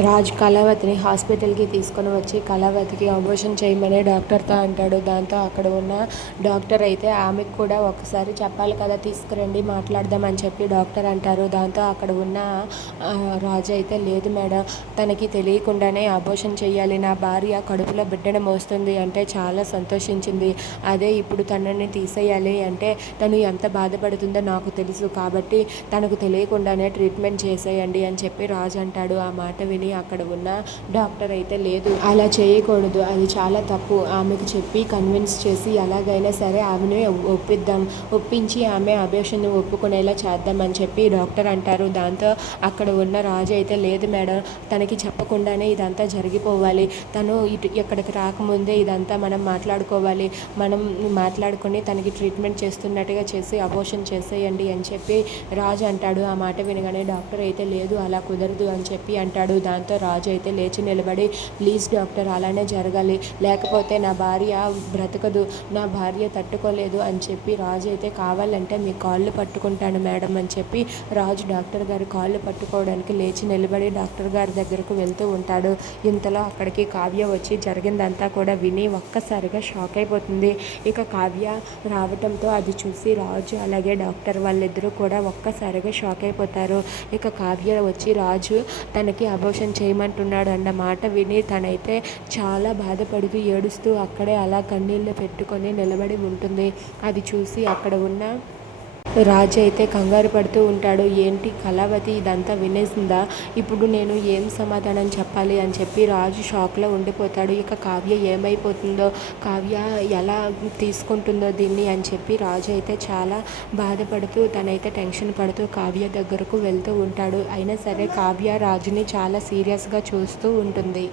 రాజ్ కళావతిని హాస్పిటల్కి తీసుకొని వచ్చి కళావతికి అబోషన్ చేయమని డాక్టర్తో అంటాడు. దాంతో అక్కడ ఉన్న డాక్టర్ అయితే ఆమెకు కూడా ఒకసారి చెప్పాలి కదా తీసుకురండి మాట్లాడదామని చెప్పి డాక్టర్ అంటారు. దాంతో అక్కడ ఉన్న రాజు అయితే లేదు మేడం తనకి తెలియకుండానే అబోషన్ చేయాలి. నా భార్య కడుపులో బిడ్డను మోస్తుంది అంటే చాలా సంతోషించింది. అదే ఇప్పుడు తనని తీసేయాలి అంటే తను ఎంత బాధపడుతుందో నాకు తెలుసు. కాబట్టి తనకు తెలియకుండానే ట్రీట్మెంట్ చేసేయండి అని చెప్పి రాజు అంటాడు. ఆ మాట విని అక్కడ ఉన్న డాక్టర్ అయితే లేదు అలా చేయకూడదు అది చాలా తప్పు ఆమెకు చెప్పి కన్విన్స్ చేసి ఎలాగైనా సరే ఆమెను ఒప్పిద్దాం ఒప్పించి ఆమె అభ్యర్థిని ఒప్పుకునేలా చేద్దాం అని చెప్పి డాక్టర్ అంటారు. దాంతో అక్కడ ఉన్న రాజు అయితే లేదు మేడం తనకి చెప్పకుండానే ఇదంతా జరిగిపోవాలి. తను ఇటు ఇక్కడికి రాకముందే ఇదంతా మనం మాట్లాడుకోవాలి. మనం మాట్లాడుకొని తనకి ట్రీట్మెంట్ చేస్తున్నట్టుగా చేసి అబోషన్ చేసేయండి అని చెప్పి రాజు అంటాడు. ఆ మాట వినగానే డాక్టర్ అయితే లేదు అలా కుదరదు అని చెప్పి అంటాడు. దాంతో రాజు అయితే లేచి నిలబడి ప్లీజ్ డాక్టర్ అలానే జరగాలి. లేకపోతే నా భార్య బ్రతకదు నా భార్య తట్టుకోలేదు అని చెప్పి రాజు అయితే కావాలంటే మీ కాళ్ళు పట్టుకుంటాను మేడం అని చెప్పి రాజు డాక్టర్ గారి కాళ్ళు పట్టుకోవడానికి లేచి నిలబడి డాక్టర్ గారి దగ్గరకు వెళ్తూ ఉంటాడు. ఇంతలో అక్కడికి కావ్య వచ్చి జరిగిందంతా కూడా విని ఒక్కసారిగా షాక్ అయిపోతుంది. ఇక కావ్య రావటంతో అది చూసి రాజు అలాగే డాక్టర్ వాళ్ళిద్దరూ కూడా ఒక్కసారిగా షాక్ అయిపోతారు. ఇక కావ్య వచ్చి రాజు తనకి అబోషన్ చేయమంటున్నాడు అన్న మాట విని తనైతే చాలా బాధపడుతూ ఏడుస్తూ అక్కడే అలా కన్నీళ్ళు పెట్టుకొని నిలబడి ఉంటుంది. అది చూసి అక్కడ ఉన్న రాజు అయితే కంగారు పడుతూ ఉంటాడు. ఏంటి కళావతి? ఇదంతా వినేసిందా? ఇప్పుడు నేను ఏం సమాధానం చెప్పాలి అని చెప్పి రాజు షాక్లో ఉండిపోతాడు. ఇక కావ్య ఏమైపోతుందో కావ్య ఎలా తీసుకుంటుందో దీన్ని అని చెప్పి రాజు అయితే చాలా బాధపడుతూ తనైతే టెన్షన్ పడుతూ కావ్య దగ్గరకు వెళ్తూ ఉంటాడు. అయినా సరే కావ్య రాజుని చాలా సీరియస్గా చూస్తూ ఉంటుంది.